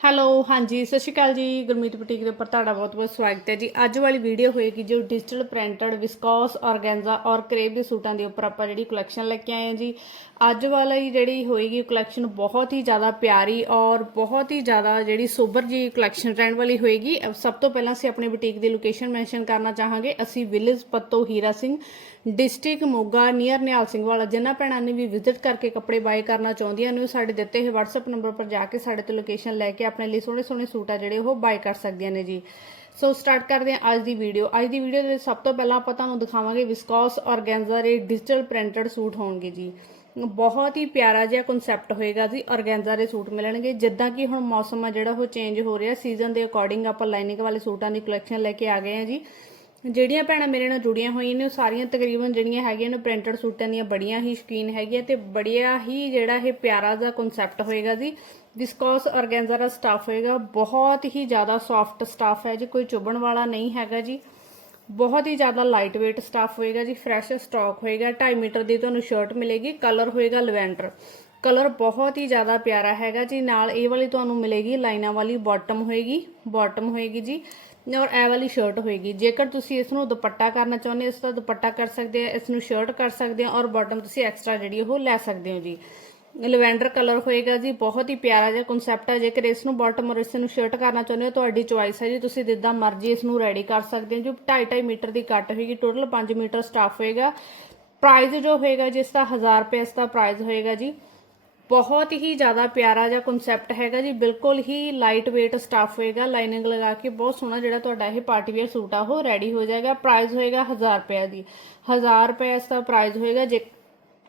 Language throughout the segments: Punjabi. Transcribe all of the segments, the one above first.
ਹੈਲੋ, ਹਾਂਜੀ, ਸਤਿ ਸ਼੍ਰੀ ਅਕਾਲ ਜੀ, ਗੁਰਮੀਤ ਬੁਟੀਕ ਦੇ ਉੱਪਰ ਤੁਹਾਡਾ ਬਹੁਤ-ਬਹੁਤ ਸਵਾਗਤ ਹੈ ਜੀ। ਅੱਜ ਵਾਲੀ ਵੀਡੀਓ ਹੋਏਗੀ ਜੋ ਡਿਜੀਟਲ ਪ੍ਰਿੰਟਡ ਵਿਸਕੋਸ ਔਰਗੈਂਜ਼ਾ ਔਰ ਕਰੇਪ ਦੇ ਸੂਟਾਂ ਦੇ ਉੱਪਰ ਆਪਾਂ ਜਿਹੜੀ ਕਲੈਕਸ਼ਨ ਲੈ ਕੇ ਆਏ ਹਾਂ ਜੀ। ਅੱਜ ਵਾਲੀ ਜਿਹੜੀ ਹੋਏਗੀ ਕਲੈਕਸ਼ਨ ਬਹੁਤ ਹੀ ਜ਼ਿਆਦਾ ਪਿਆਰੀ ਔਰ ਬਹੁਤ ਹੀ ਜ਼ਿਆਦਾ ਜਿਹੜੀ ਸੋਬਰ ਜੀ ਕਲੈਕਸ਼ਨ ਰਹਿਣ ਵਾਲੀ ਹੋਏਗੀ। ਸਭ ਤੋਂ ਪਹਿਲਾਂ ਅਸੀਂ ਆਪਣੇ ਬੁਟੀਕ ਦੀ ਲੋਕੇਸ਼ਨ ਮੈਂਸ਼ਨ ਕਰਨਾ ਚਾਹਾਂਗੇ। ਅਸੀਂ village Patto Hira Singh district Moga near Nihal Singh Wala, ਜਿਨ੍ਹਾਂ ਭੈਣਾਂ ਨੇ ਵੀ ਵਿਜ਼ਿਟ ਕਰਕੇ ਕੱਪੜੇ ਬਾਏ ਕਰਨਾ ਚਾਹੁੰਦੀਆਂ ਨੇ, ਉਹ ਸਾਡੇ ਦਿੱਤੇ ਹੋਏ WhatsApp ਨੰਬਰ ਪਰ ਜਾ ਕੇ ਸਾਡੇ ਤੋਂ ਲੋਕੇਸ਼ਨ ਲੈ ਕੇ ਆਪਣੇ ਲਈ ਸੋਹਣੇ ਸੋਹਣੇ ਸੂਟ ਆ ਜਿਹੜੇ ਉਹ ਬਾਏ ਕਰ ਸਕਦੀਆਂ ਨੇ ਜੀ। ਸੋ ਸਟਾਰਟ ਕਰਦੇ ਹਾਂ ਅੱਜ ਦੀ ਵੀਡੀਓ ਅੱਜ ਦੀ ਵੀਡੀਓ ਦੇ ਵਿੱਚ ਸਭ ਤੋਂ ਪਹਿਲਾਂ ਆਪਾਂ ਤੁਹਾਨੂੰ ਦਿਖਾਵਾਂਗੇ ਵਿਸਕੋਸ ਔਰਗੈਂਜ਼ਾ ਦੇ ਡਿਜੀਟਲ ਪ੍ਰਿੰਟਡ ਸੂਟ ਹੋਣਗੇ ਜੀ। ਬਹੁਤ ਹੀ ਪਿਆਰਾ ਜਿਹਾ ਕਨਸੈਪਟ ਹੋਏਗਾ ਜੀ ਔਰਗੈਂਜ਼ਾ ਦੇ ਸੂਟ ਮਿਲਣਗੇ। ਜਿੱਦਾਂ ਕਿ ਹੁਣ ਮੌਸਮ ਆ ਜਿਹੜਾ ਉਹ ਚੇਂਜ ਹੋ ਰਿਹਾ ਸੀਜ਼ਨ ਦੇ ਅਕੋਰਡਿੰਗ ਆਪਾਂ ਲਾਈਨਿੰਗ ਵਾਲੇ ਸੂਟਾਂ ਦੀ ਕਲੈਕਸ਼ਨ ਲੈ ਕੇ ਆ ਗਏ ਹਾਂ ਜੀ। ਜਿਹੜੀਆਂ ਭੈਣਾਂ ਮੇਰੇ ਨਾਲ ਜੁੜੀਆਂ ਹੋਈਆਂ ਨੇ, ਉਹ ਸਾਰੀਆਂ ਤਕਰੀਬਨ ਜਿਹੜੀਆਂ ਹੈਗੀਆਂ ਨੇ ਪ੍ਰਿੰਟਡ ਸੂਟਾਂ ਦੀਆਂ ਬੜੀਆਂ ਹੀ ਸ਼ੌਕੀਨ ਹੈਗੀਆਂ ਤੇ ਬੜੀਆ ਹੀ ਜਿਹੜਾ ਇਹ ਪਿਆਰਾ ਜਿਹਾ ਕਨਸੈਪਟ ਹੋਏਗਾ ਜੀ ਵਿਸਕੋਸ ਔਰਗੈਂਜ਼ਾ ਦਾ ਸਟਾਫ ਹੋਏਗਾ, ਬਹੁਤ ਹੀ ਜ਼ਿਆਦਾ ਸੌਫਟ ਸਟਾਫ ਹੈ ਜੀ, ਕੋਈ ਚੁਭਣ ਵਾਲਾ ਨਹੀਂ ਹੈਗਾ ਜੀ। ਬਹੁਤ ਹੀ ਜ਼ਿਆਦਾ ਲਾਈਟ weight ਸਟਾਫ ਹੋਏਗਾ ਜੀ ਫਰੈਸ਼ ਸਟਾਕ ਹੋਏਗਾ 2.5 ਮੀਟਰ ਦੀ ਤੁਹਾਨੂੰ ਸ਼ਰਟ ਮਿਲੇਗੀ ਕਲਰ ਹੋਏਗਾ ਲਵੈਂਡਰ। ਕਲਰ ਬਹੁਤ ਹੀ ਜ਼ਿਆਦਾ ਪਿਆਰਾ ਹੈਗਾ ਜੀ। ਨਾਲ ਇਹ ਵਾਲੀ ਤੁਹਾਨੂੰ ਮਿਲੇਗੀ, ਲਾਈਨਾਂ ਵਾਲੀ ਬਾਟਮ ਹੋਏਗੀ ਬਾਟਮ ਹੋਏਗੀ ਜੀ ਔਰ ਇਹ ਵਾਲੀ ਸ਼ਰਟ ਹੋਏਗੀ। ਜੇਕਰ ਤੁਸੀਂ ਇਸ ਨੂੰ ਦੁਪੱਟਾ ਕਰਨਾ ਚਾਹੁੰਦੇ ਹੋ, ਇਸ ਦਾ ਦੁਪੱਟਾ ਕਰ ਸਕਦੇ ਆ ਇਸ ਨੂੰ ਸ਼ਰਟ ਕਰ ਸਕਦੇ ਆ ਔਰ ਬਾਟਮ ਤੁਸੀਂ ਐਕਸਟਰਾ ਜਿਹੜੀ ਉਹ ਲੈ ਸਕਦੇ ਹੋ ਜੀ। ਲਵੈਂਡਰ ਕਲਰ ਹੋਏਗਾ ਜੀ, ਬਹੁਤ ਹੀ ਪਿਆਰਾ ਜਿਹਾ ਕਨਸੈਪਟ ਹੈ ਜੇਕਰ ਇਸ ਨੂੰ ਬਾਟਮ ਔਰ ਇਸ ਨੂੰ ਸ਼ਰਟ ਕਰਨਾ ਚਾਹੁੰਦੇ ਹੋ, ਤੁਹਾਡੀ ਚੁਆਇਸ ਹੈ ਜੀ। ਤੁਸੀਂ ਜਿੱਦਾਂ ਮਰਜ਼ੀ ਇਸ ਨੂੰ ਰੈਡੀ ਕਰ ਸਕਦੇ ਹੋ ਜੋ। 2.5 ਮੀਟਰ ਦੀ ਕੱਟ ਹੋਏਗੀ ਟੋਟਲ 5 ਮੀਟਰ ਸਟਾਫ ਹੋਏਗਾ। ਪ੍ਰਾਈਸ ਜੋ ਹੋਏਗਾ ਜਿਸ ਦਾ 1000 ਰੁਪਏ ਇਸ ਦਾ ਪ੍ਰਾਈਸ ਹੋਏਗਾ ਜੀ। ਬਹੁਤ ਹੀ ਜ਼ਿਆਦਾ ਪਿਆਰਾ ਜਿਹਾ ਕਨਸੈਪਟ ਹੈਗਾ ਜੀ। ਬਿਲਕੁਲ ਹੀ ਲਾਈਟ weight ਸਟਾਫ ਹੋਏਗਾ। ਲਾਈਨਿੰਗ ਲਗਾ ਕੇ ਬਹੁਤ ਸੋਹਣਾ ਜਿਹੜਾ ਤੁਹਾਡਾ ਇਹ ਪਾਰਟੀ ਵੇਅਰ ਸੂਟ ਆ, ਉਹ ਰੈਡੀ ਹੋ ਜਾਏਗਾ। ਪ੍ਰਾਈਸ ਹੋਏਗਾ 1000 ਰੁਪਏ ਦੀ। 1000 ਰੁਪਏ ਇਸ ਦਾ ਪ੍ਰਾਈਸ ਹੋਏਗਾ। ਜੇ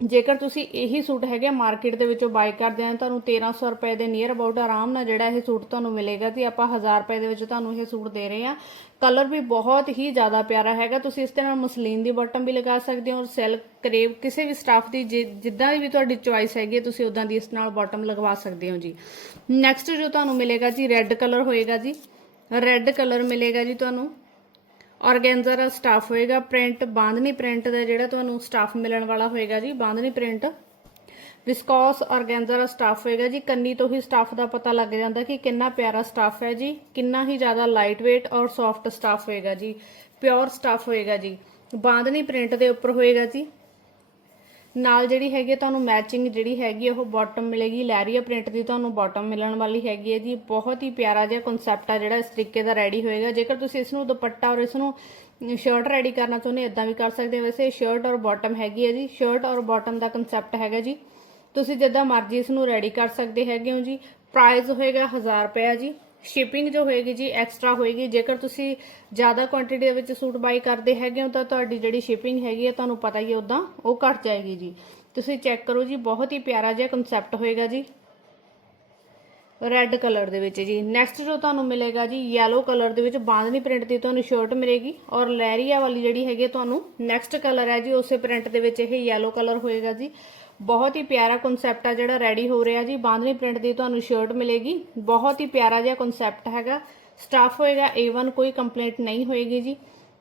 ਜੇਕਰ ਤੁਸੀਂ ਇਹੀ ਸੂਟ ਹੈਗੇ ਮਾਰਕੀਟ ਦੇ ਵਿੱਚੋਂ ਬਾਈ ਕਰਦੇ ਆ ਤੁਹਾਨੂੰ 1300 ਰੁਪਏ ਦੇ ਨੀਅਰ ਅਬਾਊਟ ਆਰਾਮ ਨਾਲ ਜਿਹੜਾ ਇਹ ਸੂਟ ਤੁਹਾਨੂੰ ਮਿਲੇਗਾ ਤੇ ਆਪਾਂ 1000 ਰੁਪਏ ਦੇ ਵਿੱਚ ਤੁਹਾਨੂੰ ਇਹ ਸੂਟ ਦੇ ਰਹੇ ਆ। ਕਲਰ ਵੀ ਬਹੁਤ ਹੀ ਜ਼ਿਆਦਾ ਪਿਆਰਾ ਹੈਗਾ। ਤੁਸੀਂ ਇਸ ਦੇ ਨਾਲ ਮਸਲੀਨ ਦੀ ਬਾਟਮ ਵੀ ਲਗਾ ਸਕਦੇ ਹੋ ਔਰ ਸਿਲਕ ਕਰੇਵ ਕਿਸੇ ਵੀ ਸਟਾਫ ਦੀ ਜਿ- ਜਿੱਦਾਂ ਦੀ ਵੀ ਤੁਹਾਡੀ ਚੁਆਇਸ ਹੈਗੀ ਹੈ, ਤੁਸੀਂ ਉਦਾਂ ਦੀ ਇਸ ਨਾਲ ਬਾਟਮ ਲਗਵਾ ਸਕਦੇ ਹੋ ਜੀ। ਨੈਕਸਟ ਜੋ ਤੁਹਾਨੂੰ ਮਿਲੇਗਾ ਜੀ ਰੈੱਡ ਕਲਰ ਹੋਏਗਾ ਜੀ। ਰੈੱਡ ਕਲਰ ਮਿਲੇਗਾ ਜੀ ਤੁਹਾਨੂੰ। ਔਰਗੈਂਜ਼ਾ ਦਾ ਸਟਾਫ ਹੋਏਗਾ ਪ੍ਰਿੰਟ ਬਾਂਧਨੀ ਪ੍ਰਿੰਟ ਦਾ ਜਿਹੜਾ ਤੁਹਾਨੂੰ ਸਟਾਫ ਮਿਲਣ ਵਾਲਾ ਹੋਏਗਾ ਜੀ, ਬਾਂਧਨੀ ਪ੍ਰਿੰਟ ਵਿਸਕੋਸ ਔਰਗੈਂਜ਼ਾ ਦਾ ਸਟਾਫ ਹੋਏਗਾ ਜੀ, ਕੰਨੀ ਤੋਂ ਹੀ ਸਟਾਫ ਦਾ ਪਤਾ ਲੱਗ ਜਾਂਦਾ ਕਿ ਕਿੰਨਾ ਪਿਆਰਾ ਸਟਾਫ ਹੈ ਜੀ, ਕਿੰਨਾ ਹੀ ਜ਼ਿਆਦਾ ਲਾਈਟ weight ਔਰ ਸੌਫਟ ਸਟਾਫ ਹੋਏਗਾ ਜੀ ਪਿਓਰ ਸਟਾਫ ਹੋਏਗਾ ਜੀ। ਬਾਂਧਨੀ ਪ੍ਰਿੰਟ ਦੇ ਉੱਪਰ ਹੋਏਗਾ ਜੀ। ਨਾਲ ਜਿਹੜੀ ਹੈਗੀ ਹੈ ਤੁਹਾਨੂੰ ਮੈਚਿੰਗ ਜਿਹੜੀ ਹੈਗੀ ਹੈ ਉਹ ਬਾਟਮ ਮਿਲੇਗੀ। ਲੈਰੀਆ ਪ੍ਰਿੰਟ ਦੀ, ਤੁਹਾਨੂੰ ਬਾਟਮ ਮਿਲਣ ਵਾਲੀ ਹੈਗੀ ਹੈ ਜੀ। ਬਹੁਤ ਹੀ ਪਿਆਰਾ ਜਿਹਾ ਕਨਸੈਪਟ ਆ ਜਿਹੜਾ ਇਸ ਤਰੀਕੇ ਦਾ ਰੈਡੀ ਹੋਏਗਾ। ਜੇਕਰ ਤੁਸੀਂ ਇਸ ਨੂੰ ਦੁਪੱਟਾ ਔਰ ਇਸ ਨੂੰ ਸ਼ਰਟ ਰੈਡੀ ਕਰਨਾ ਚਾਹੁੰਦੇ ਇਦਾਂ ਵੀ ਕਰ ਸਕਦੇ ਹੋ। ਵੈਸੇ ਸ਼ਰਟ ਔਰ ਬਾਟਮ ਹੈਗੀ ਹੈ ਜੀ। ਸ਼ਰਟ ਔਰ ਬਾਟਮ ਦਾ ਕਨਸੈਪਟ ਹੈਗਾ ਜੀ। ਤੁਸੀਂ ਜਿੱਦਾਂ ਮਰਜ਼ੀ ਇਸ ਨੂੰ ਰੈਡੀ ਕਰ ਸਕਦੇ ਹੈਗੇ ਹੋ ਜੀ। ਪ੍ਰਾਈਸ ਹੋਏਗਾ 1000 ਰੁਪਏ ਜੀ। ਸ਼ਿਪਿੰਗ ਜੋ ਹੋਏਗੀ ਜੀ ਐਕਸਟਰਾ ਹੋਏਗੀ। ਜੇਕਰ ਤੁਸੀਂ ਜ਼ਿਆਦਾ ਕੁਆਂਟੀਟੀ ਦੇ ਵਿੱਚ ਸੂਟ ਬਾਈ ਕਰਦੇ ਹੈਗੇ ਹੋ, ਤਾਂ ਤੁਹਾਡੀ ਜਿਹੜੀ ਸ਼ਿਪਿੰਗ ਹੈਗੀ ਹੈ ਤੁਹਾਨੂੰ ਪਤਾ ਹੀ ਹੈ ਉਦਾਂ ਉਹ ਘਟ ਜਾਏਗੀ ਜੀ। ਤੁਸੀਂ ਚੈੱਕ ਕਰੋ ਜੀ, ਬਹੁਤ ਹੀ ਪਿਆਰਾ ਜਿਹਾ ਕਨਸੈਪਟ ਹੋਏਗਾ ਜੀ। ਰੈੱਡ ਕਲਰ ਦੇ ਵਿੱਚ ਜੀ। ਨੈਕਸਟ ਜੋ ਤੁਹਾਨੂੰ ਮਿਲੇਗਾ ਜੀ, yellow ਕਲਰ ਦੇ ਵਿੱਚ ਬਾਂਧਨੀ ਪ੍ਰਿੰਟ ਦੀ ਤੁਹਾਨੂੰ ਸ਼ਰਟ ਮਿਲੇਗੀ ਔਰ ਲਹਿਰੀਆ ਵਾਲੀ ਜਿਹੜੀ ਹੈਗੀ ਹੈ ਤੁਹਾਨੂੰ ਨੈਕਸਟ ਕਲਰ ਹੈ ਜੀ, ਉਸੇ ਪ੍ਰਿੰਟ ਦੇ ਵਿੱਚ ਇਹ yellow ਕਲਰ ਹੋਏਗਾ ਜੀ। ਬਹੁਤ ਹੀ ਪਿਆਰਾ ਕਨਸੈਪਟ ਆ ਜਿਹੜਾ ਰੈਡੀ ਹੋ ਰਿਹਾ ਜੀ। ਬਾਂਧਨੀ ਪ੍ਰਿੰਟ ਦੀ ਤੁਹਾਨੂੰ ਸ਼ਰਟ ਮਿਲੇਗੀ। ਬਹੁਤ ਹੀ ਪਿਆਰਾ ਜਿਹਾ ਕਨਸੈਪਟ ਹੈਗਾ। ਸਟਾਫ ਹੋਏਗਾ A1 ਕੋਈ ਕੰਪਲੇਂਟ ਨਹੀਂ ਹੋਏਗੀ ਜੀ।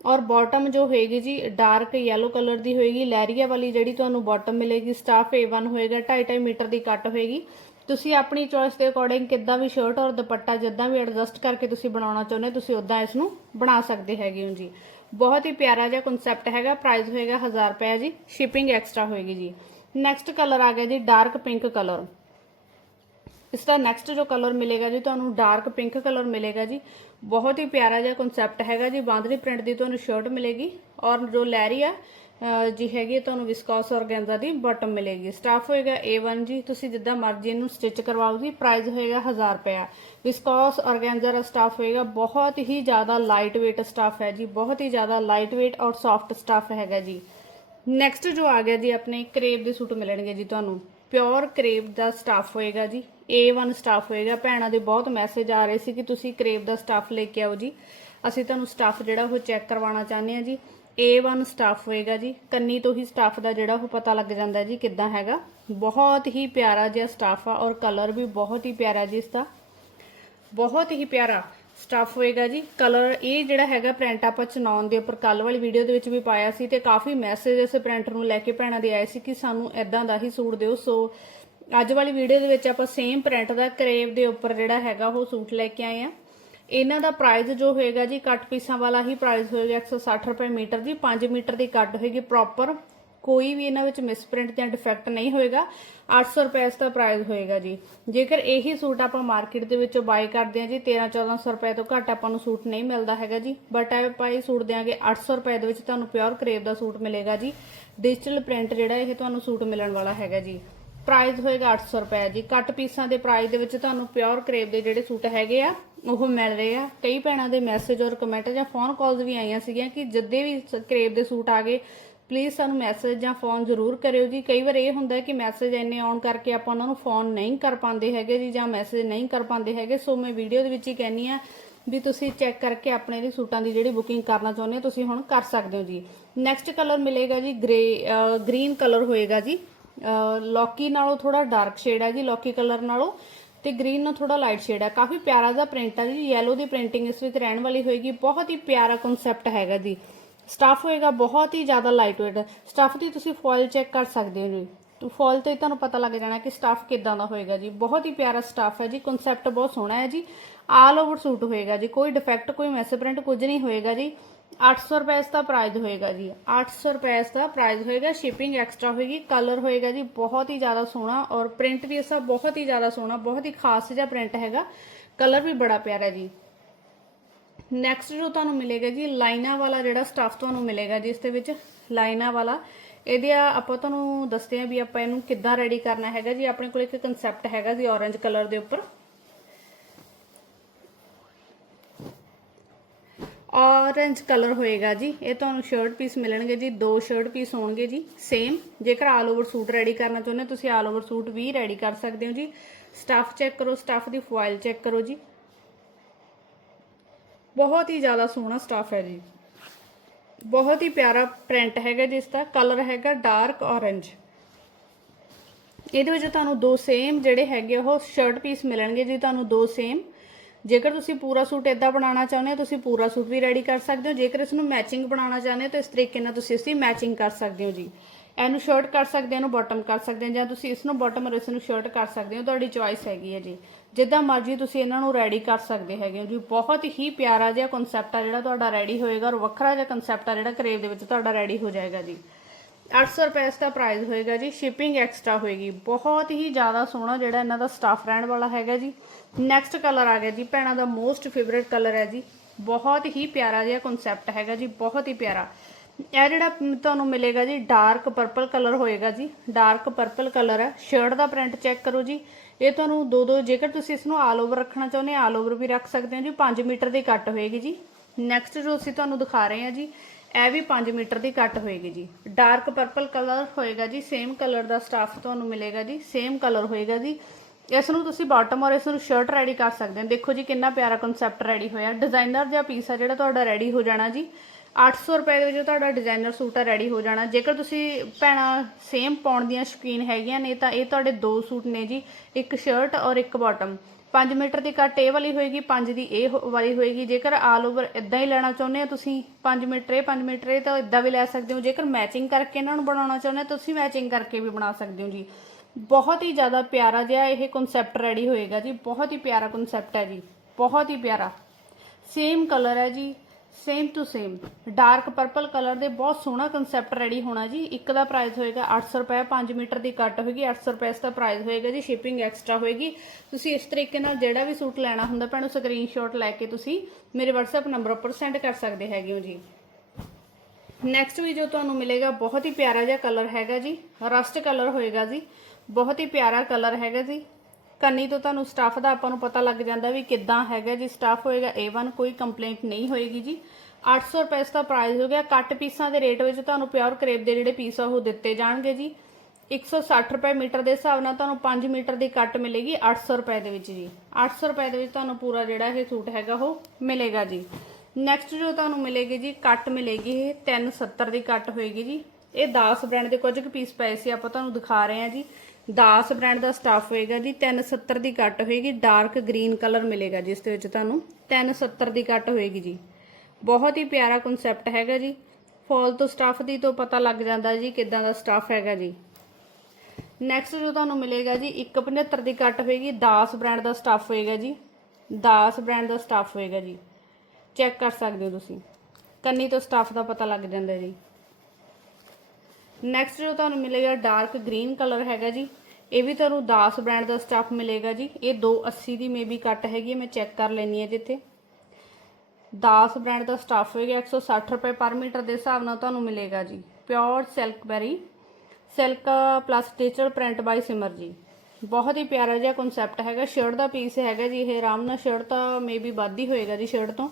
ਔਰ ਬਾਟਮ ਜੋ ਹੋਏਗੀ ਜੀ ਡਾਰਕ yellow ਕਲਰ ਦੀ ਹੋਏਗੀ। ਲਹਿਰੀਆ ਵਾਲੀ ਜਿਹੜੀ ਤੁਹਾਨੂੰ ਬਾਟਮ ਮਿਲੇਗੀ ਸਟਾਫ A1 ਹੋਏਗਾ। 2.5 ਮੀਟਰ ਦੀ ਕੱਟ ਹੋਏਗੀ। ਤੁਸੀਂ ਆਪਣੀ ਚੋਇਸ ਦੇ ਅਕੋਰਡਿੰਗ ਕਿੱਦਾਂ ਵੀ ਸ਼ਰਟ ਔਰ ਦੁਪੱਟਾ ਜਿੱਦਾਂ ਵੀ ਐਡਜਸਟ ਕਰਕੇ ਤੁਸੀਂ ਬਣਾਉਣਾ ਚਾਹੁੰਦੇ ਹੋ, ਤੁਸੀਂ ਉਦਾਂ ਇਸ ਨੂੰ ਬਣਾ ਸਕਦੇ ਹੈਗੇ ਹੋ ਜੀ। ਬਹੁਤ ਹੀ ਪਿਆਰਾ ਜਿਹਾ ਕਨਸੈਪਟ ਹੈਗਾ ਪ੍ਰਾਈਸ ਹੋਏਗਾ 1000 ਰੁਪਏ ਜੀ ਸ਼ਿਪਿੰਗ ਐਕਸਟਰਾ ਹੋਏਗੀ ਜੀ। ਨੈਕਸਟ ਕਲਰ ਆ ਗਿਆ ਜੀ ਡਾਰਕ ਪਿੰਕ ਕਲਰ ਇਸ ਦਾ ਨੈਕਸਟ ਜੋ ਕਲਰ ਮਿਲੇਗਾ ਜੀ ਤੁਹਾਨੂੰ ਡਾਰਕ ਪਿੰਕ ਕਲਰ ਮਿਲੇਗਾ ਜੀ। ਬਹੁਤ ਹੀ ਪਿਆਰਾ ਜਿਹਾ ਕਨਸੈਪਟ ਹੈਗਾ ਜੀ ਬਾਂਦਰੀ ਪ੍ਰਿੰਟ ਦੀ ਤੁਹਾਨੂੰ ਸ਼ਰਟ ਮਿਲੇਗੀ। ਔਰ ਜੋ ਲਹਿਰੀ ਆ ਜੀ ਹੈਗੀ ਹੈ ਤੁਹਾਨੂੰ ਵਿਸਕੋਸ ਔਰਗੈਂਜ਼ਾ ਦੀ ਬਾਟਮ ਮਿਲੇਗੀ। ਸਟਾਫ ਹੋਏਗਾ A1 ਜੀ, ਤੁਸੀਂ ਜਿੱਦਾਂ ਮਰਜ਼ੀ ਇਹਨੂੰ ਸਟਿਚ ਕਰਵਾਓ ਜੀ ਪ੍ਰਾਈਸ ਹੋਏਗਾ 1000 ਰੁਪਇਆ। ਵਿਸਕੋਸ ਔਰਗੈਂਜ਼ਾ ਦਾ ਸਟਾਫ ਹੋਏਗਾ, ਬਹੁਤ ਹੀ ਜ਼ਿਆਦਾ ਲਾਈਟ weight ਸਟਾਫ ਹੈ ਜੀ, ਬਹੁਤ ਹੀ ਜ਼ਿਆਦਾ ਲਾਈਟ weight ਔਰ ਸੌਫਟ ਸਟਾਫ ਹੈਗਾ ਜੀ। ਨੈਕਸਟ ਜੋ ਆ ਗਿਆ ਜੀ, ਆਪਣੇ ਕਰੇਬ ਦੇ ਸੂਟ ਮਿਲਣਗੇ ਜੀ ਤੁਹਾਨੂੰ। ਪਿਓਰ ਕਰੇਬ ਦਾ ਸਟਾਫ ਹੋਏਗਾ ਜੀ A1 ਸਟਾਫ ਹੋਏਗਾ। ਭੈਣਾਂ ਦੇ ਬਹੁਤ ਮੈਸੇਜ ਆ ਰਹੇ ਸੀ ਕਿ ਤੁਸੀਂ ਕਰੇਬ ਦਾ ਸਟਾਫ ਲੈ ਕੇ ਆਓ ਜੀ। ਅਸੀਂ ਤੁਹਾਨੂੰ ਸਟਾਫ ਜਿਹੜਾ ਉਹ ਚੈੱਕ ਕਰਵਾਉਣਾ ਚਾਹੁੰਦੇ ਆ ਜੀ। A1 ਸਟਾਫ ਹੋਏਗਾ ਜੀ। ਕੰਨੀ ਤੋਂ ਹੀ ਸਟਾਫ ਦਾ ਜਿਹੜਾ ਉਹ ਪਤਾ ਲੱਗ ਜਾਂਦਾ ਜੀ ਕਿੱਦਾਂ ਹੈਗਾ। ਬਹੁਤ ਹੀ ਪਿਆਰਾ ਜਿਹਾ ਸਟਾਫ ਆ ਔਰ ਕਲਰ ਵੀ ਬਹੁਤ ਹੀ ਪਿਆਰਾ ਜੀ ਇਸ ਦਾ ਬਹੁਤ ਹੀ ਪਿਆਰਾ ਸਟਫ ਹੋਏਗਾ ਜੀ। ਕਲਰ ਇਹ ਜਿਹੜਾ ਹੈਗਾ ਪ੍ਰਿੰਟ ਆਪਾਂ ਚਨਾਉਣ ਦੇ ਉੱਪਰ ਕੱਲ ਵਾਲੀ ਵੀਡੀਓ ਦੇ ਵਿੱਚ ਵੀ ਪਾਇਆ ਸੀ ਤੇ ਕਾਫੀ ਮੈਸੇਜ ਇਸ ਪ੍ਰਿੰਟ ਨੂੰ ਲੈ ਕੇ ਭੈਣਾਂ ਦੇ ਆਏ ਸੀ ਕਿ ਸਾਨੂੰ ਐਦਾਂ ਦਾ ਹੀ ਸੂਟ ਦਿਓ। ਸੋ ਅੱਜ ਵਾਲੀ ਵੀਡੀਓ ਦੇ ਵਿੱਚ ਆਪਾਂ ਸੇਮ ਪ੍ਰਿੰਟ ਦਾ ਕਰੇਵ ਦੇ ਉੱਪਰ ਜਿਹੜਾ ਹੈਗਾ ਉਹ ਸੂਟ ਲੈ ਕੇ ਆਏ ਆ। ਇਹਨਾਂ ਦਾ ਪ੍ਰਾਈਸ ਜੋ ਹੋਏਗਾ ਜੀ ਕੱਟ ਪੀਸਾਂ ਵਾਲਾ ਹੀ ਪ੍ਰਾਈਸ ਹੋਏਗਾ 160 ਰੁਪਏ ਮੀਟਰ ਦੀ 5 ਮੀਟਰ ਦੀ ਕੱਟ ਹੋਏਗੀ ਪ੍ਰੋਪਰ ਕੋਈ ਵੀ ਇਹਨਾਂ ਵਿੱਚ ਮਿਸਪ੍ਰਿੰਟ ਜਾਂ ਡਿਫੈਕਟ ਨਹੀਂ ਹੋਏਗਾ। 800 ਰੁਪਏ ਇਸ ਦਾ ਪ੍ਰਾਈਸ ਹੋਏਗਾ ਜੀ। ਜੇਕਰ ਇਹੀ ਸੂਟ ਆਪਾਂ ਮਾਰਕੀਟ ਦੇ ਵਿੱਚੋਂ ਬਾਈ ਕਰਦੇ ਹਾਂ ਜੀ 13 1400 ਰੁਪਏ ਤੋਂ ਘੱਟ ਆਪਾਂ ਨੂੰ ਸੂਟ ਨਹੀਂ ਮਿਲਦਾ ਹੈਗਾ ਜੀ। ਬਟ ਆਪਾਂ ਇਹ ਸੂਟ ਦੇਾਂਗੇ 800 ਰੁਪਏ ਦੇ ਵਿੱਚ ਤੁਹਾਨੂੰ ਪਿਓਰ ਕਰੇਵ ਦਾ ਸੂਟ ਮਿਲੇਗਾ ਜੀ। ਡਿਜੀਟਲ ਪ੍ਰਿੰਟ ਜਿਹੜਾ ਇਹ ਤੁਹਾਨੂੰ ਸੂਟ ਮਿਲਣ ਵਾਲਾ ਹੈਗਾ ਜੀ। ਪ੍ਰਾਈਸ ਹੋਏਗਾ 800 ਰੁਪਏ ਜੀ। ਕੱਟ ਪੀਸਾਂ ਦੇ ਪ੍ਰਾਈਸ ਦੇ ਵਿੱਚ ਤੁਹਾਨੂੰ ਪਿਓਰ ਕਰੇਵ ਦੇ ਜਿਹੜੇ ਸੂਟ ਹੈਗੇ ਆ, ਉਹ ਮਿਲ ਰਹੇ ਆ। ਕਈ ਭੈਣਾਂ ਦੇ ਮੈਸੇਜ ਔਰ ਕਮੈਂਟ ਜਾਂ ਫੋਨ ਕਾਲਸ ਵੀ ਆਈਆਂ ਸੀਗੀਆਂ ਕਿ ਜਦੇ ਵੀ ਕਰੇਵ ਦੇ ਸੂਟ ਆ ਗਏ ਪਲੀਜ਼ ਸਾਨੂੰ ਮੈਸੇਜ ਜਾਂ ਫੋਨ ਜ਼ਰੂਰ ਕਰਿਓ ਜੀ। ਕਈ ਵਾਰ ਇਹ ਹੁੰਦਾ ਕਿ ਮੈਸੇਜ ਇੰਨੇ ਆਉਣ ਕਰਕੇ ਆਪਾਂ ਉਹਨਾਂ ਨੂੰ ਫੋਨ ਨਹੀਂ ਕਰ ਪਾਉਂਦੇ ਹੈਗੇ ਜੀ ਜਾਂ ਮੈਸੇਜ ਨਹੀਂ ਕਰ ਪਾਉਂਦੇ ਹੈਗੇ। ਸੋ ਮੈਂ ਵੀਡੀਓ ਦੇ ਵਿੱਚ ਹੀ ਕਹਿੰਨੀ ਆ ਵੀ ਤੁਸੀਂ ਚੈੱਕ ਕਰਕੇ ਆਪਣੇ ਲਈ ਸੂਟਾਂ ਦੀ ਜਿਹੜੀ ਬੁਕਿੰਗ ਕਰਨਾ ਚਾਹੁੰਦੇ ਹੋ, ਤੁਸੀਂ ਹੁਣ ਕਰ ਸਕਦੇ ਹੋ ਜੀ। ਨੈਕਸਟ ਕਲਰ ਮਿਲੇਗਾ ਜੀ ਗ੍ਰੇ ਗ੍ਰੀਨ ਕਲਰ ਹੋਏਗਾ ਜੀ। ਲੌਕੀ ਨਾਲੋਂ ਥੋੜਾ ਡਾਰਕ ਸ਼ੇਡ ਹੈ ਜੀ ਲੌਕੀ ਕਲਰ ਨਾਲੋਂ, ਤੇ ਗ੍ਰੀਨ ਨਾਲ ਥੋੜਾ ਲਾਈਟ ਸ਼ੇਡ ਹੈ। ਕਾਫੀ ਪਿਆਰਾ ਦਾ ਪ੍ਰਿੰਟ ਹੈ ਜੀ ਯੈਲੋ ਦੀ ਪ੍ਰਿੰਟਿੰਗ ਇਸ ਵਿੱਚ ਰਹਿਣ ਵਾਲੀ ਹੋਏਗੀ। ਬਹੁਤ ਹੀ ਪਿਆਰਾ ਕਨਸੈਪਟ ਹੈਗਾ ਜੀ। ਸਟਫ ਹੋਏਗਾ, ਬਹੁਤ ਹੀ ਜ਼ਿਆਦਾ ਲਾਈਟ ਵੇਟ ਸਟਫ ਦੀ ਤੁਸੀਂ ਫੋਇਲ ਚੈੱਕ ਕਰ ਸਕਦੇ ਹੋ ਜੀ। ਫੋਇਲ ਤੇ ਤੁਹਾਨੂੰ ਪਤਾ ਲੱਗ ਜਾਣਾ ਕਿ ਸਟਫ ਕਿਦਾਂ ਦਾ ਹੋਏਗਾ ਜੀ। ਬਹੁਤ ਹੀ ਪਿਆਰਾ ਸਟਫ ਹੈ ਜੀ ਕਨਸੈਪਟ ਬਹੁਤ ਸੋਹਣਾ ਹੈ ਜੀ। ਆਲ ਓਵਰ ਸੂਟ ਹੋਏਗਾ ਜੀ। ਕੋਈ ਡਿਫੈਕਟ ਕੋਈ ਮੈਸੇ ਪ੍ਰਿੰਟ ਕੁਝ ਨਹੀਂ ਹੋਏਗਾ ਜੀ। 800 ਰੁਪਏ ਇਸ ਦਾ ਪ੍ਰਾਈਸ ਹੋਏਗਾ ਜੀ। 800 ਰੁਪਏ ਇਸ ਦਾ ਪ੍ਰਾਈਸ ਹੋਏਗਾ ਸ਼ਿਪਿੰਗ ਐਕਸਟਰਾ ਹੋਏਗੀ ਕਲਰ ਹੋਏਗਾ ਜੀ, ਬਹੁਤ ਹੀ ਜ਼ਿਆਦਾ ਸੋਹਣਾ ਔਰ ਪ੍ਰਿੰਟ ਵੀ ਇਸਦਾ ਬਹੁਤ ਹੀ ਜ਼ਿਆਦਾ ਸੋਹਣਾ, ਬਹੁਤ ਹੀ ਖਾਸ ਜਿਹਾ ਪ੍ਰਿੰਟ ਹੈਗਾ। ਕਲਰ ਵੀ ਬੜਾ ਪਿਆਰਾ ਜੀ। ਨੈਕਸਟ ਜੋ ਤੁਹਾਨੂੰ ਮਿਲੇਗਾ ਜੀ ਲਾਈਨਾਂ ਵਾਲਾ ਜਿਹੜਾ ਸਟਫ ਤੁਹਾਨੂੰ ਮਿਲੇਗਾ ਜੀ, ਇਸ ਦੇ ਵਿੱਚ ਲਾਈਨਾਂ ਵਾਲਾ। ਇਹਦੇ ਆਪਾਂ ਤੁਹਾਨੂੰ ਦੱਸਦੇ ਆ ਵੀ ਆਪਾਂ ਇਹਨੂੰ ਕਿੱਦਾਂ ਰੈਡੀ ਕਰਨਾ ਹੈਗਾ ਜੀ। ਆਪਣੇ ਕੋਲ ਇੱਕ ਕਨਸੈਪਟ ਹੈਗਾ ਜੀ, orange ਕਲਰ ਦੇ ਉੱਪਰ। Orange ਕਲਰ ਹੋਏਗਾ ਜੀ। ਇਹ ਤੁਹਾਨੂੰ ਸ਼ਰਟ ਪੀਸ ਮਿਲਣਗੇ ਜੀ। ਦੋ ਸ਼ਰਟ ਪੀਸ ਹੋਣਗੇ ਜੀ। ਸੇਮ ਜੇਕਰ ਆਲ ਓਵਰ ਸੂਟ ਰੈਡੀ ਕਰਨਾ ਚਾਹੁੰਦੇ ਹੋ, ਤੁਸੀਂ ਆਲ ਓਵਰ ਸੂਟ ਵੀ ਰੈਡੀ ਕਰ ਸਕਦੇ ਹੋ ਜੀ। ਸਟਫ ਚੈੱਕ ਕਰੋ ਸਟਫ ਦੀ ਫੁਆਇਲ ਚੈੱਕ ਕਰੋ ਜੀ। ਬਹੁਤ ਹੀ ਜ਼ਿਆਦਾ ਸੋਹਣਾ ਸਟਫ ਹੈ ਜੀ। ਬਹੁਤ ਹੀ ਪਿਆਰਾ ਪ੍ਰਿੰਟ ਹੈਗਾ ਜਿਸ ਦਾ ਕਲਰ ਹੈਗਾ ਡਾਰਕ orange ਇਹਦੇ ਵਿੱਚ ਤੁਹਾਨੂੰ ਦੋ ਸੇਮ ਜਿਹੜੇ ਹੈਗੇ ਉਹ ਸ਼ਰਟ ਪੀਸ ਮਿਲਣਗੇ ਜੀ ਤੁਹਾਨੂੰ ਦੋ ਸੇਮ ਜੇਕਰ ਤੁਸੀਂ ਪੂਰਾ ਸੂਟ ਇਦਾਂ ਬਣਾਉਣਾ ਚਾਹੁੰਦੇ ਹੋ, ਤੁਸੀਂ ਪੂਰਾ ਸੂਟ ਵੀ ਰੈਡੀ ਕਰ ਸਕਦੇ ਹੋ। ਜੇਕਰ ਇਸ ਨੂੰ ਮੈਚਿੰਗ ਬਣਾਉਣਾ ਚਾਹੁੰਦੇ ਹੋ, ਤਾਂ ਇਸ ਤਰੀਕੇ ਨਾਲ ਤੁਸੀਂ ਇਸ ਦੀ ਮੈਚਿੰਗ ਕਰ ਸਕਦੇ ਹੋ ਜੀ। ਇਹਨੂੰ ਸ਼ਰਟ ਕਰ ਸਕਦੇ ਹੋ, ਇਹਨੂੰ ਬਾਟਮ ਕਰ ਸਕਦੇ ਹੋ ਜਾਂ ਤੁਸੀਂ ਇਸ ਨੂੰ ਬਾਟਮ ਔਰ ਇਸ ਨੂੰ ਸ਼ਰਟ ਕਰ ਸਕਦੇ ਹੋ। ਤੁਹਾਡੀ ਚੁਆਇਸ ਹੈਗੀ ਹੈ ਜੀ। ਜਿੱਦਾਂ ਮਰਜ਼ੀ ਤੁਸੀਂ ਇਹਨਾਂ ਨੂੰ ਰੈਡੀ ਕਰ ਸਕਦੇ ਹੈਗੇ ਹੋ ਜੀ। ਬਹੁਤ ਹੀ ਪਿਆਰਾ ਜਿਹਾ ਕਨਸੈਪਟ ਆ ਜਿਹੜਾ ਤੁਹਾਡਾ ਰੈਡੀ ਹੋਏਗਾ ਔਰ ਵੱਖਰਾ ਜਿਹਾ ਕਨਸੈਪਟ ਆ ਜਿਹੜਾ ਕਰੇਵ ਦੇ ਵਿੱਚ ਤੁਹਾਡਾ ਰੈਡੀ ਹੋ ਜਾਏਗਾ ਜੀ। 800 ਰੁਪਏ ਇਸ ਦਾ ਪ੍ਰਾਈਸ ਹੋਏਗਾ ਜੀ ਸ਼ਿਪਿੰਗ ਐਕਸਟਰਾ ਹੋਏਗੀ। ਬਹੁਤ ਹੀ ਜ਼ਿਆਦਾ ਸੋਹਣਾ ਜਿਹੜਾ ਇਹਨਾਂ ਦਾ ਸਟਾਫ ਰਹਿਣ ਵਾਲਾ ਹੈਗਾ ਜੀ। ਨੈਕਸਟ ਕਲਰ ਆ ਗਿਆ ਜੀ, ਭੈਣਾਂ ਦਾ ਮੋਸਟ ਫੇਵਰਿਟ ਕਲਰ ਹੈ ਜੀ। ਬਹੁਤ ਹੀ ਪਿਆਰਾ ਜਿਹਾ ਕਨਸੈਪਟ ਹੈਗਾ ਜੀ, ਬਹੁਤ ਹੀ ਪਿਆਰਾ। ਇਹ ਜਿਹੜਾ ਤੁਹਾਨੂੰ ਮਿਲੇਗਾ ਜੀ ਡਾਰਕ ਪਰਪਲ ਕਲਰ ਹੋਏਗਾ ਜੀ। ਡਾਰਕ ਪਰਪਲ ਕਲਰ ਹੈ। ਸ਼ਰਟ ਦਾ ਪ੍ਰਿੰਟ ਚੈੱਕ ਕਰੋ ਜੀ। ਇਹ ਤੁਹਾਨੂੰ ਦੋ ਦੋ ਜੇਕਰ ਤੁਸੀਂ ਇਸ ਨੂੰ ਆਲ ਓਵਰ ਰੱਖਣਾ ਚਾਹੁੰਦੇ ਆਲ ਓਵਰ ਵੀ ਰੱਖ ਸਕਦੇ ਹੋ ਜੀ। 5 ਮੀਟਰ ਦੀ ਕੱਟ ਹੋਏਗੀ ਜੀ। ਨੈਕਸਟ ਜੋ ਅਸੀਂ ਤੁਹਾਨੂੰ ਦਿਖਾ ਰਹੇ ਹਾਂ ਜੀ ਇਹ ਵੀ 5 ਮੀਟਰ ਦੀ ਕੱਟ ਹੋਏਗੀ ਜੀ। ਡਾਰਕ ਪਰਪਲ ਕਲਰ ਹੋਏਗਾ ਜੀ, ਸੇਮ ਕਲਰ ਦਾ ਸਟਾਫ ਤੁਹਾਨੂੰ ਮਿਲੇਗਾ ਜੀ, ਸੇਮ ਕਲਰ ਹੋਏਗਾ ਜੀ। ਇਸ ਨੂੰ ਤੁਸੀਂ ਬਾਟਮ ਔਰ ਇਸ ਨੂੰ ਸ਼ਰਟ ਰੈਡੀ ਕਰ ਸਕਦੇ ਹੋ। ਦੇਖੋ ਜੀ ਕਿੰਨਾ ਪਿਆਰਾ ਕਨਸੈਪਟ ਰੈਡੀ ਹੋਇਆ। ਡਿਜ਼ਾਈਨਰ ਜਿਹਾ ਪੀਸ ਆ ਜਿਹੜਾ ਤੁਹਾਡਾ ਰੈਡੀ ਹੋ ਜਾਣਾ ਜੀ। 800 ਰੁਪਏ ਦੇ ਵਿੱਚ ਤੁਹਾਡਾ ਡਿਜ਼ਾਈਨਰ ਸੂਟ ਆ ਰੈਡੀ ਹੋ ਜਾਣਾ। ਜੇਕਰ ਤੁਸੀਂ ਭੈਣਾ ਸੇਮ ਪਾਉਣ ਦੀਆਂ ਸ਼ੌਕੀਨ ਹੈਗੀਆਂ ਨੇ ਤਾਂ ਇਹ ਤੁਹਾਡੇ ਦੋ ਸੂਟ ਨੇ ਜੀ, ਇੱਕ ਸ਼ਰਟ ਔਰ ਇੱਕ ਬਾਟਮ 5 ਮੀਟਰ ਦੀ ਕੱਟ ਇਹ ਵਾਲੀ ਹੋਏਗੀ 5 ਦੀ ਇਹ ਵਾਲੀ ਹੋਏਗੀ। ਜੇਕਰ ਆਲ ਓਵਰ ਇਦਾਂ ਹੀ ਲੈਣਾ ਚਾਹੁੰਦੇ ਹੋ ਤੁਸੀਂ 5 ਮੀਟਰ ਇਹ 5 ਮੀਟਰ ਇਹ, ਤਾਂ ਇਦਾਂ ਵੀ ਲੈ ਸਕਦੇ ਹੋ। ਜੇਕਰ ਮੈਚਿੰਗ ਕਰਕੇ ਇਹਨਾਂ ਨੂੰ ਬਣਾਉਣਾ ਚਾਹੁੰਦੇ ਹੋ ਤੁਸੀਂ ਮੈਚਿੰਗ ਕਰਕੇ ਵੀ ਬਣਾ ਸਕਦੇ ਹੋ ਜੀ। ਬਹੁਤ ਹੀ ਜ਼ਿਆਦਾ ਪਿਆਰਾ ਜਿਹਾ ਇਹ ਕਨਸੈਪਟ ਰੈਡੀ ਹੋਏਗਾ ਜੀ। ਬਹੁਤ ਹੀ ਪਿਆਰਾ ਕਨਸੈਪਟ ਹੈ ਜੀ। ਬਹੁਤ ਹੀ ਪਿਆਰਾ। ਸੇਮ ਕਲਰ ਹੈ ਜੀ। Same to same dark purple colour ਦੇ ਬਹੁਤ ਸੋਹਣਾ ਕਨਸੈਪਟ ਰੈਡੀ ਹੋਣਾ ਜੀ। ਇੱਕ ਦਾ ਪ੍ਰਾਈਸ ਹੋਏਗਾ 800 ਰੁਪਏ 5 ਮੀਟਰ ਦੀ ਕੱਟ ਹੋਏਗੀ 800 ਰੁਪਏ ਇਸ ਦਾ ਪ੍ਰਾਈਸ ਹੋਏਗਾ ਜੀ। ਸ਼ਿਪਿੰਗ ਐਕਸਟਰਾ ਹੋਏਗੀ। ਤੁਸੀਂ ਇਸ ਤਰੀਕੇ ਨਾਲ ਜਿਹੜਾ ਵੀ ਸੂਟ ਲੈਣਾ ਹੁੰਦਾ ਭੈਣੋ ਸਕਰੀਨਸ਼ਾਟ ਲੈ ਕੇ ਤੁਸੀਂ ਮੇਰੇ WhatsApp ਨੰਬਰ ਉੱਪਰ ਸੈਂਡ ਕਰ ਸਕਦੇ ਹੈਗੇ ਹੋ ਜੀ। ਨੈਕਸਟ ਵੀ ਜੋ ਤੁਹਾਨੂੰ ਮਿਲੇਗਾ, ਬਹੁਤ ਹੀ ਪਿਆਰਾ ਜਿਹਾ ਕਲਰ ਹੈਗਾ ਜੀ। ਰਸਟ ਕਲਰ ਹੋਏਗਾ ਜੀ। ਬਹੁਤ ਹੀ ਪਿਆਰਾ ਕਲਰ ਹੈਗਾ ਜੀ। ਕੰਨੀ ਤੋਂ ਤੁਹਾਨੂੰ ਸਟਾਫ ਦਾ ਆਪਾਂ ਨੂੰ ਪਤਾ ਲੱਗ ਜਾਂਦਾ ਵੀ ਕਿੱਦਾਂ ਹੈਗਾ, ਜੀ ਸਟਾਫ ਹੋਏਗਾ A1 ਕੋਈ ਕੰਪਲੇਂਟ ਨਹੀਂ ਹੋਏਗੀ ਜੀ। 800 ਰੁਪਏ ਇਸ ਦਾ ਪ੍ਰਾਈਸ ਹੋ ਗਿਆ। ਕੱਟ ਪੀਸਾਂ ਦੇ ਰੇਟ ਵਿੱਚ ਤੁਹਾਨੂੰ ਪਿਓਰ ਕਰੇਪ ਦੇ ਜਿਹੜੇ ਪੀਸ ਆ, ਉਹ ਦਿੱਤੇ ਜਾਣਗੇ ਜੀ। 160 ਰੁਪਏ ਮੀਟਰ ਦੇ ਹਿਸਾਬ ਨਾਲ ਤੁਹਾਨੂੰ 5 ਮੀਟਰ ਦੀ ਕੱਟ ਮਿਲੇਗੀ 800 ਰੁਪਏ ਦੇ ਵਿੱਚ ਜੀ। 800 ਰੁਪਏ ਦੇ ਵਿੱਚ ਤੁਹਾਨੂੰ ਪੂਰਾ ਜਿਹੜਾ ਇਹ ਸੂਟ ਹੈਗਾ, ਉਹ ਮਿਲੇਗਾ ਜੀ। ਨੈਕਸਟ ਜੋ ਤੁਹਾਨੂੰ ਮਿਲੇਗੀ ਜੀ ਕੱਟ ਮਿਲੇਗੀ ਇਹ 370 ਦੀ ਕੱਟ ਹੋਏਗੀ ਜੀ। ਇਹ 10 ਬ੍ਰਾਂਡ ਦੇ ਕੁਝ ਕੁ ਪੀਸ ਪਏ ਸੀ, ਆਪਾਂ ਤੁਹਾਨੂੰ ਦਿਖਾ ਰਹੇ ਹਾਂ ਜੀ। ਦਾਸ ਬ੍ਰਾਂਡ ਦਾ ਸਟਾਫ ਹੋਏਗਾ ਜੀ 370 ਦੀ ਕੱਟ ਹੋਏਗੀ ਡਾਰਕ ਗ੍ਰੀਨ ਕਲਰ ਮਿਲੇਗਾ ਜਿਸ ਦੇ ਵਿੱਚ ਤੁਹਾਨੂੰ। 370 ਦੀ ਕੱਟ ਹੋਏਗੀ ਜੀ। ਬਹੁਤ ਹੀ ਪਿਆਰਾ ਕਨਸੈਪਟ ਹੈਗਾ ਜੀ। ਫਾਲ ਤੋਂ ਸਟਾਫ ਦੀ ਤੋਂ ਪਤਾ ਲੱਗ ਜਾਂਦਾ ਜੀ ਕਿੱਦਾਂ ਦਾ ਸਟਾਫ ਹੈਗਾ ਜੀ। ਨੈਕਸਟ ਜੋ ਤੁਹਾਨੂੰ ਮਿਲੇਗਾ ਜੀ 175 ਦੀ ਕੱਟ ਹੋਏਗੀ, ਦਾਸ ਬ੍ਰਾਂਡ ਦਾ ਸਟਾਫ ਹੋਏਗਾ ਜੀ। ਦਾਸ ਬ੍ਰਾਂਡ ਦਾ ਸਟਾਫ ਹੋਏਗਾ ਜੀ। ਚੈੱਕ ਕਰ ਸਕਦੇ ਹੋ ਤੁਸੀਂ। ਕੰਨੀ ਤੋਂ ਸਟਾਫ ਦਾ ਪਤਾ ਲੱਗ ਜਾਂਦਾ ਜੀ। ਨੈਕਸਟ ਜੋ ਤੁਹਾਨੂੰ ਮਿਲੇਗਾ ਡਾਰਕ ਗ੍ਰੀਨ ਕਲਰ ਹੈਗਾ ਜੀ। ਇਹ ਵੀ ਤੁਹਾਨੂੰ ਦਾਸ ਬ੍ਰਾਂਡ ਦਾ ਸਟੱਫ ਮਿਲੇਗਾ ਜੀ। ਇਹ 280 ਦੀ ਮੇਬੀ ਕੱਟ ਹੈਗੀ ਹੈ, ਮੈਂ ਚੈੱਕ ਕਰ ਲੈਣੀ ਹੈ ਜਿੱਥੇ। ਦਾਸ ਬ੍ਰਾਂਡ ਦਾ ਸਟੱਫ ਹੋਏਗਾ 160 ਰੁਪਏ ਪਰ ਮੀਟਰ ਦੇ ਹਿਸਾਬ ਨਾਲ ਤੁਹਾਨੂੰ ਮਿਲੇਗਾ ਜੀ। Pure silk berry silk plus digital print by Simar ਜੀ। ਬਹੁਤ ਹੀ ਪਿਆਰਾ ਜਿਹਾ ਕਨਸੈਪਟ ਹੈਗਾ। ਸ਼ਰਟ ਦਾ ਪੀਸ ਹੈਗਾ ਜੀ ਇਹ ਆਰਾਮ ਨਾਲ ਸ਼ਰਟ ਤਾਂ ਮੇਬੀ ਵੱਧ ਹੀ ਹੋਏਗਾ ਜੀ ਸ਼ਰਟ ਤੋਂ।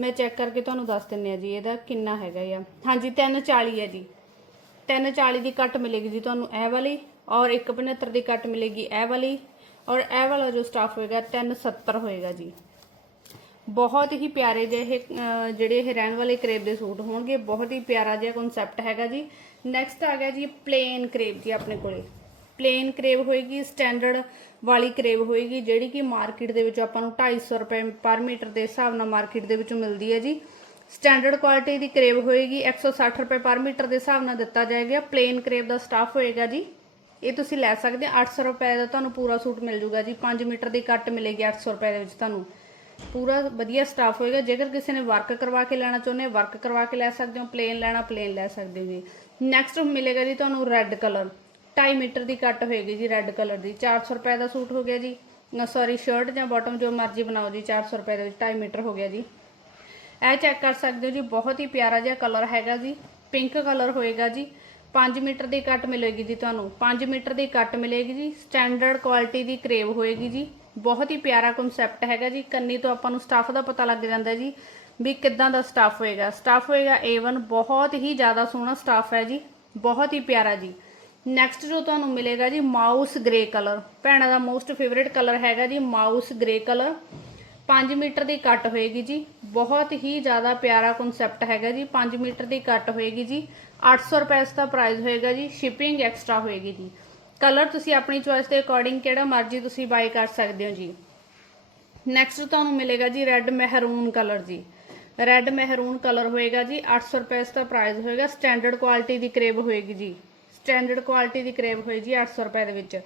ਮੈਂ ਚੈੱਕ ਕਰਕੇ ਤੁਹਾਨੂੰ ਦੱਸ ਦਿੰਨੀ ਆ ਜੀ ਇਹਦਾ ਕਿੰਨਾ ਹੈਗਾ ਆ। ਹਾਂਜੀ 340 ਹੈ ਜੀ। 340 ਦੀ ਕੱਟ ਮਿਲੇਗੀ ਜੀ ਤੁਹਾਨੂੰ ਇਹ ਵਾਲੀ ਔਰ 175 ਦੀ ਕੱਟ ਮਿਲੇਗੀ ਇਹ ਵਾਲੀ ਔਰ ਇਹ ਵਾਲਾ ਜੋ ਸਟਾਫ ਹੋਏਗਾ 370 ਹੋਏਗਾ ਜੀ। ਬਹੁਤ ਹੀ ਪਿਆਰੇ ਜਿਹੇ ਜਿਹੜੇ ਇਹ ਰਹਿਣ ਵਾਲੇ ਕਰੇਬ ਦੇ ਸੂਟ ਹੋਣਗੇ, ਬਹੁਤ ਹੀ ਪਿਆਰਾ ਜਿਹਾ ਕਨਸੈਪਟ ਹੈਗਾ ਜੀ। ਨੈਕਸਟ ਆ ਗਿਆ ਜੀ ਪਲੇਨ ਕਰੇਬ ਜੀ ਆਪਣੇ ਕੋਲੇ। ਪਲੇਨ ਕਰੇਬ ਹੋਏਗੀ ਸਟੈਂਡਰਡ ਵਾਲੀ ਕਰੇਬ ਹੋਏਗੀ, ਜਿਹੜੀ ਕਿ ਮਾਰਕੀਟ ਦੇ ਵਿੱਚ ਆਪਾਂ ਨੂੰ 250 ਰੁਪਏ ਪਰ ਮੀਟਰ ਦੇ ਹਿਸਾਬ ਨਾਲ ਮਾਰਕੀਟ ਦੇ ਵਿੱਚ ਮਿਲਦੀ ਹੈ ਜੀ। ਸਟੈਂਡਰਡ ਕੁਆਲਿਟੀ ਦੀ ਕਰੇਬ ਹੋਏਗੀ 160 ਰੁਪਏ ਪਰ ਮੀਟਰ ਦੇ ਹਿਸਾਬ ਨਾਲ ਦਿੱਤਾ ਜਾਏਗਾ। ਪਲੇਨ ਕਰੇਬ ਦਾ ਸਟਾਫ ਹੋਏਗਾ ਜੀ। ਇਹ ਤੁਸੀਂ ਲੈ ਸਕਦੇ ਹੋ 800 ਰੁਪਏ ਦਾ ਤੁਹਾਨੂੰ ਪੂਰਾ ਸੂਟ ਮਿਲ ਜੂਗਾ ਜੀ। 5 ਮੀਟਰ ਦੀ ਕੱਟ ਮਿਲੇਗੀ 800 ਰੁਪਏ ਦੇ ਵਿੱਚ ਤੁਹਾਨੂੰ। ਪੂਰਾ ਵਧੀਆ ਸਟਾਫ ਹੋਏਗਾ। ਜੇਕਰ ਕਿਸੇ ਨੇ ਵਰਕ ਕਰਵਾ ਕੇ ਲੈਣਾ ਚਾਹੁੰਦੇ ਵਰਕ ਕਰਵਾ ਕੇ ਲੈ ਸਕਦੇ ਹੋ ਪਲੇਨ ਲੈਣਾ ਪਲੇਨ ਲੈ ਸਕਦੇ ਹੋ ਜੀ। ਨੈਕਸਟ ਮਿਲੇਗਾ ਜੀ ਤੁਹਾਨੂੰ ਰੈੱਡ ਕਲਰ 2.5 ਮੀਟਰ ਦੀ ਕੱਟ ਹੋਏਗੀ ਜੀ ਰੈੱਡ ਕਲਰ ਦੀ। 400 ਰੁਪਏ ਦਾ ਸੂਟ ਹੋ ਗਿਆ ਜੀ। ਸੌਰੀ ਸ਼ਰਟ ਜਾਂ ਬਾਟਮ ਜੋ ਮਰਜ਼ੀ ਬਣਾਓ ਜੀ 400 ਰੁਪਏ ਦੇ ਵਿੱਚ 2.5 ਮੀਟਰ ਹੋ ਗਿਆ ਜੀ। ਇਹ ਚੈੱਕ ਕਰ ਸਕਦੇ ਹੋ ਜੀ, ਬਹੁਤ ਹੀ ਪਿਆਰਾ ਜਿਹਾ ਕਲਰ ਹੈਗਾ ਜੀ ਪਿੰਕ ਕਲਰ ਹੋਏਗਾ ਜੀ। 5 ਮੀਟਰ ਦੀ ਕੱਟ ਮਿਲੇਗੀ ਜੀ ਤੁਹਾਨੂੰ। 5 ਮੀਟਰ ਦੀ ਕੱਟ ਮਿਲੇਗੀ ਜੀ ਸਟੈਂਡਰਡ ਕੁਆਲਿਟੀ ਦੀ ਕਰੇਵ ਹੋਏਗੀ ਜੀ। ਬਹੁਤ ਹੀ ਪਿਆਰਾ ਕਨਸੈਪਟ ਹੈਗਾ ਜੀ, ਕੰਨੀ ਤੋਂ ਆਪਾਂ ਨੂੰ ਸਟਾਫ ਦਾ ਪਤਾ ਲੱਗ ਜਾਂਦਾ ਜੀ ਵੀ ਕਿੱਦਾਂ ਦਾ ਸਟਾਫ ਹੋਏਗਾ। ਸਟਾਫ ਹੋਏਗਾ A1 ਬਹੁਤ ਹੀ ਜ਼ਿਆਦਾ ਸੋਹਣਾ ਸਟਾਫ ਹੈ ਜੀ, ਬਹੁਤ ਹੀ ਪਿਆਰਾ ਜੀ। ਨੈਕਸਟ ਜੋ ਤੁਹਾਨੂੰ ਮਿਲੇਗਾ ਜੀ ਮਾਊਸ ਗ੍ਰੇ ਕਲਰ ਭੈਣਾਂ ਦਾ ਮੋਸਟ ਫੇਵਰੇਟ ਕਲਰ ਹੈਗਾ ਜੀ ਮਾਊਸ ਗ੍ਰੇ ਕਲਰ 5 ਮੀਟਰ ਦੀ ਕੱਟ ਹੋਏਗੀ ਜੀ। ਬਹੁਤ ਹੀ ਜ਼ਿਆਦਾ ਪਿਆਰਾ ਕਨਸੈਪਟ ਹੈਗਾ ਜੀ। 5 ਮੀਟਰ ਦੀ ਕੱਟ ਹੋਏਗੀ ਜੀ। 800 ਰੁਪਏ ਇਸ ਦਾ ਪ੍ਰਾਈਸ ਹੋਏਗਾ ਜੀ। ਸ਼ਿਪਿੰਗ ਐਕਸਟਰਾ ਹੋਏਗੀ ਜੀ। ਕਲਰ ਤੁਸੀਂ ਆਪਣੀ ਚੋਇਸ ਦੇ ਅਕੋਰਡਿੰਗ ਕਿਹੜਾ ਮਰਜ਼ੀ ਤੁਸੀਂ ਬਾਈ ਕਰ ਸਕਦੇ ਹੋ ਜੀ। ਨੈਕਸਟ ਤੁਹਾਨੂੰ ਮਿਲੇਗਾ ਜੀ ਰੈੱਡ ਮਹਿਰੂਨ ਕਲਰ ਜੀ। ਰੈੱਡ ਮਹਿਰੂਨ ਕਲਰ ਹੋਏਗਾ ਜੀ। 800 ਰੁਪਏ ਇਸ ਦਾ ਪ੍ਰਾਈਸ ਹੋਏਗਾ। ਸਟੈਂਡਰਡ ਕੁਆਲਿਟੀ ਦੀ ਕਰੇਬ ਹੋਏਗੀ ਜੀ। ਸਟੈਂਡਰਡ ਕੁਆਲਿਟੀ ਦੀ ਕਰੇਬ ਹੋਏ ਜੀ 800 ਰੁਪਏ ਦੇ ਵਿੱਚ।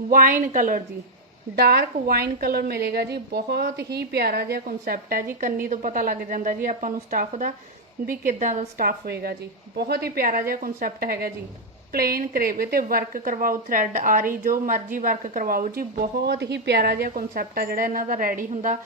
ਵਾਈਨ ਕਲਰ ਜੀ। ਡਾਰਕ ਵਾਈਨ ਕਲਰ ਮਿਲੇਗਾ ਜੀ, ਬਹੁਤ ਹੀ ਪਿਆਰਾ ਜਿਹਾ ਕਨਸੈਪਟ ਹੈ ਜੀ, ਕੰਨੀ ਤੋਂ ਪਤਾ ਲੱਗ ਜਾਂਦਾ ਜੀ ਆਪਾਂ ਨੂੰ ਸਟਾਫ ਦਾ ਵੀ ਕਿੱਦਾਂ ਦਾ ਸਟਾਫ ਹੋਏਗਾ ਜੀ। ਬਹੁਤ ਹੀ ਪਿਆਰਾ ਜਿਹਾ ਕਨਸੈਪਟ ਹੈਗਾ ਜੀ। ਪਲੇਨ ਕਰੇਵੇ ਤੇ ਵਰਕ ਕਰਵਾਓ ਥ੍ਰੈਡ ਆਰੀ ਜੋ ਮਰਜ਼ੀ ਵਰਕ ਕਰਵਾਓ ਜੀ, ਬਹੁਤ ਹੀ ਪਿਆਰਾ ਜਿਹਾ ਕਨਸੈਪਟ ਆ ਜਿਹੜਾ ਇਹਨਾਂ ਦਾ ਰੈਡੀ ਹੁੰਦਾ।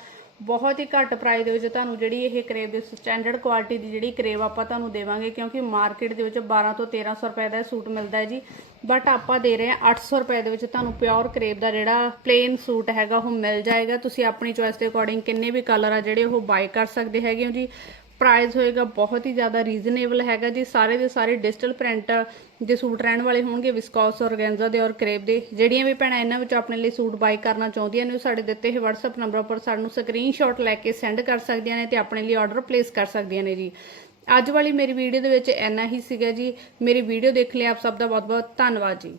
ਬਹੁਤ ਹੀ ਘੱਟ ਪ੍ਰਾਈਸ ਦੇ ਵਿੱਚ ਤੁਹਾਨੂੰ ਜਿਹੜੀ ਇਹ ਕਰੇਬ ਦੇ ਸਟੈਂਡਰਡ ਕੁਆਲਿਟੀ ਦੀ ਜਿਹੜੀ ਕਰੇਬ ਆਪਾਂ ਤੁਹਾਨੂੰ ਦੇਵਾਂਗੇ, ਕਿਉਂਕਿ ਮਾਰਕੀਟ ਦੇ ਵਿੱਚ 12 ਤੋਂ 1300 ਰੁਪਏ ਦਾ ਸੂਟ ਮਿਲਦਾ ਹੈ ਜੀ। ਬਟ ਆਪਾਂ ਦੇ ਰਹੇ ਹਾਂ 800 ਰੁਪਏ ਦੇ ਵਿੱਚ ਤੁਹਾਨੂੰ ਪਿਓਰ ਕਰੇਬ ਦਾ ਜਿਹੜਾ ਪਲੇਨ ਸੂਟ ਹੈਗਾ, ਉਹ ਮਿਲ ਜਾਏਗਾ। ਤੁਸੀਂ ਆਪਣੀ ਚੋਇਸ ਦੇ ਅਕੋਰਡਿੰਗ ਕਿੰਨੇ ਵੀ ਕਲਰ ਆ ਜਿਹੜੇ ਉਹ ਬਾਈ ਕਰ ਸਕਦੇ ਹੈਗੇ ਹੋ ਜੀ। ਪ੍ਰਾਈਸ ਹੋਏਗਾ, ਬਹੁਤ ਹੀ ਜ਼ਿਆਦਾ ਰੀਜ਼ਨੇਬਲ ਹੈਗਾ ਜੀ। ਸਾਰੇ ਦੇ ਸਾਰੇ ਡਿਜੀਟਲ ਪ੍ਰਿੰਟ ਦੇ ਸੂਟ ਰਹਿਣ ਵਾਲੇ ਹੋਣਗੇ ਵਿਸਕੋਸ ਔਰਗੈਂਜ਼ਾ ਦੇ ਔਰ ਕਰੇਪ ਦੇ। ਜਿਹੜੀਆਂ ਵੀ ਭੈਣਾਂ ਇਹਨਾਂ ਵਿੱਚੋਂ ਆਪਣੇ ਲਈ ਸੂਟ ਬਾਈ ਕਰਨਾ ਚਾਹੁੰਦੀਆਂ ਨੇ, ਉਹ ਸਾਡੇ ਦਿੱਤੇ ਹੋਏ WhatsApp ਨੰਬਰ ਉੱਪਰ ਸਾਨੂੰ ਸਕਰੀਨਸ਼ਾਟ ਲੈ ਕੇ ਸੈਂਡ ਕਰ ਸਕਦੀਆਂ ਨੇ ਤੇ ਆਪਣੇ ਲਈ ਆਰਡਰ ਪਲੇਸ ਕਰ ਸਕਦੀਆਂ ਨੇ ਜੀ। ਅੱਜ ਵਾਲੀ ਮੇਰੀ ਵੀਡੀਓ ਦੇ ਵਿੱਚ ਇੰਨਾ ਹੀ ਸੀਗਾ ਜੀ। ਮੇਰੀ ਵੀਡੀਓ ਦੇਖ ਲਈ ਆਪ ਸਭ ਦਾ ਬਹੁਤ ਬਹੁਤ ਧੰਨਵਾਦ ਜੀ।